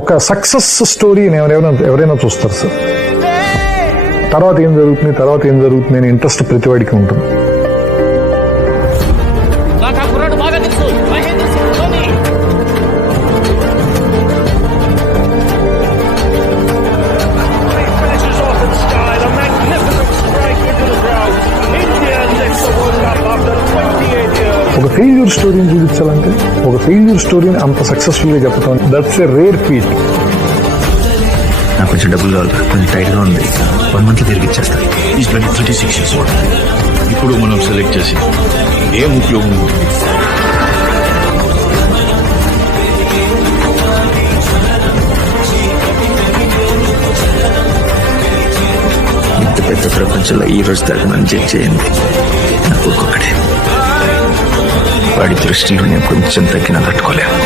ఒక సక్సెస్ స్టోరీని ఎవరైనా చూస్తారు సార్. తర్వాత ఏం జరుగుతుంది అనే ఇంట్రెస్ట్ ప్రతివాడికి ఉంటుంది. ఒక ఫెయిల్యూర్ స్టోరీని చూపించాలంటే, ఒక ఫెయిల్యూర్ స్టోరీని అంత సక్సెస్ఫుల్గా చెప్పడం, దట్స్ ఎ రేర్ ఫీట్. నాకు కొంచెం డబ్బులు కావాలి, కొంచెం టైట్గా ఉంది, 1 month తిరిగి ఇచ్చేస్తాను. Is 36 years old. ఇప్పుడు మనం సెలెక్ట్ చేసి ఏం ఉపయోగం ఉంది? ఇంత పెద్ద ప్రపంచంలో ఈ రోజు దాకా నన్ను జడ్జ్ చేయండి నాకు ఒక్కొక్కడే. వాడి దృష్టిలో నేను కొంచెం తగ్గినా తట్టుకోలేను.